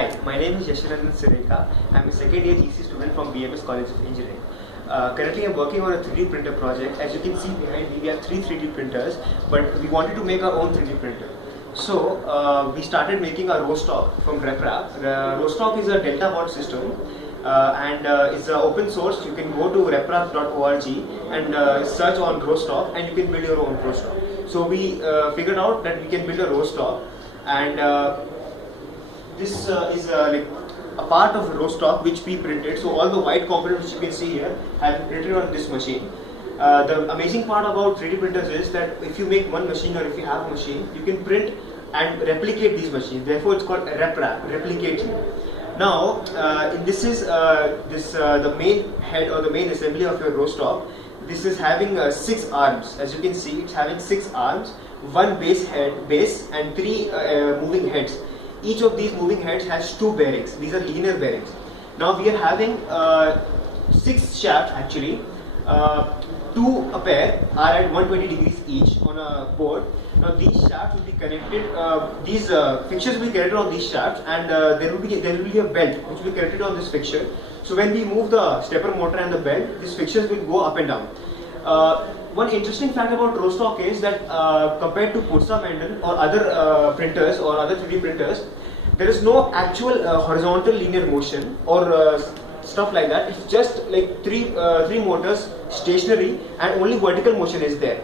Hi, my name is Yashanandan Sireka. I'm a second year GC student from BMS College of Engineering. Currently I'm working on a 3D printer project. As you can see behind me, we have 3D printers, but we wanted to make our own 3D printer. So we started making a Rostock from RepRap. Rostock is a Delta Bot system and it's open source. You can go to reprap.org and search on Rostock and you can build your own Rostock. So we figured out that we can build a Rostock, and this is like a part of Rostock which we printed. So all the white components which you can see here have been printed on this machine. The amazing part about 3D printers is that if you make one machine or if you have a machine, you can print and replicate these machines. Therefore, it's called RepRap, replicating. Now, this is the main head or the main assembly of your Rostock. This is having 6 arms. As you can see, it's having 6 arms, 1 base and 3 moving heads. Each of these moving heads has 2 bearings. These are linear bearings. Now we are having 6 shafts actually. 2 a pair are at 120 degrees each on a board. Now these shafts will be connected. These fixtures will be connected on these shafts, and there will be a belt which will be connected on this fixture. So when we move the stepper motor and the belt, these fixtures will go up and down. One interesting fact about Rostock is that compared to Pursa Mendel or other printers or other 3D printers, there is no actual horizontal linear motion or stuff like that. It's just like three motors stationary and only vertical motion is there.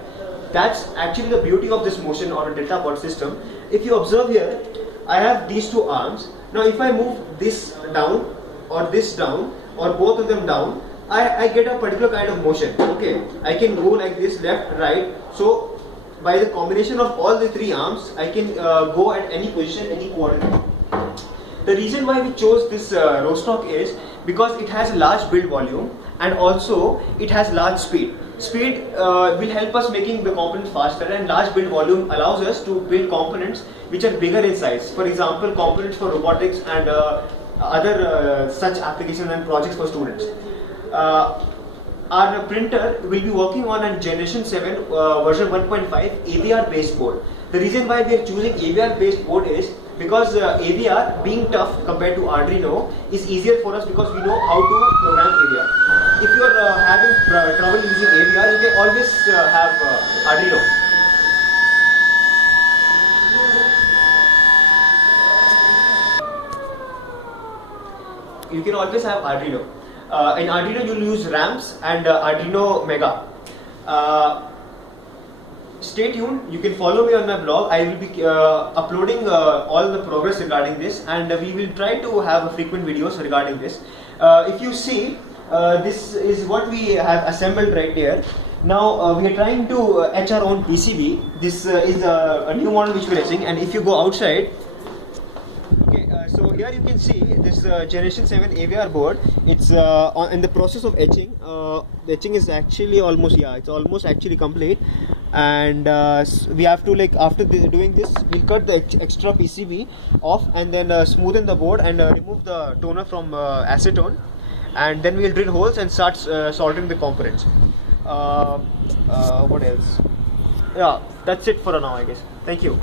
That's actually the beauty of this motion on a Delta Bot system. If you observe here, I have these 2 arms. Now if I move this down or this down or both of them down, I get a particular kind of motion. Okay, I can go like this, left, right. So by the combination of all the 3 arms, I can go at any position, any coordinate. The reason why we chose this Rostock is because it has large build volume and also it has large speed. Speed will help us making the components faster, and large build volume allows us to build components which are bigger in size. For example, components for robotics and other such applications and projects for students. Our printer will be working on a Generation 7 version 1.5 AVR based board. The reason why we are choosing AVR based board is because AVR, being tough compared to Arduino, is easier for us because we know how to program AVR. If you are having trouble using AVR, you can always have Arduino. You can always have Arduino. In Arduino, you will use RAMs and Arduino Mega. Stay tuned. You can follow me on my blog. I will be uploading all the progress regarding this, and we will try to have frequent videos regarding this. If you see, this is what we have assembled right here. Now we are trying to etch our own PCB. This is a new model which we are etching, and if you go outside, okay, so here you can see this Generation 7 AVR board. It's in the process of etching. The etching is actually almost, it's almost actually complete, and we have to, like, after doing this, we'll cut the extra PCB off and then smoothen the board and remove the toner from acetone, and then we'll drill holes and start soldering the components. What else? Yeah, that's it for now, I guess. Thank you.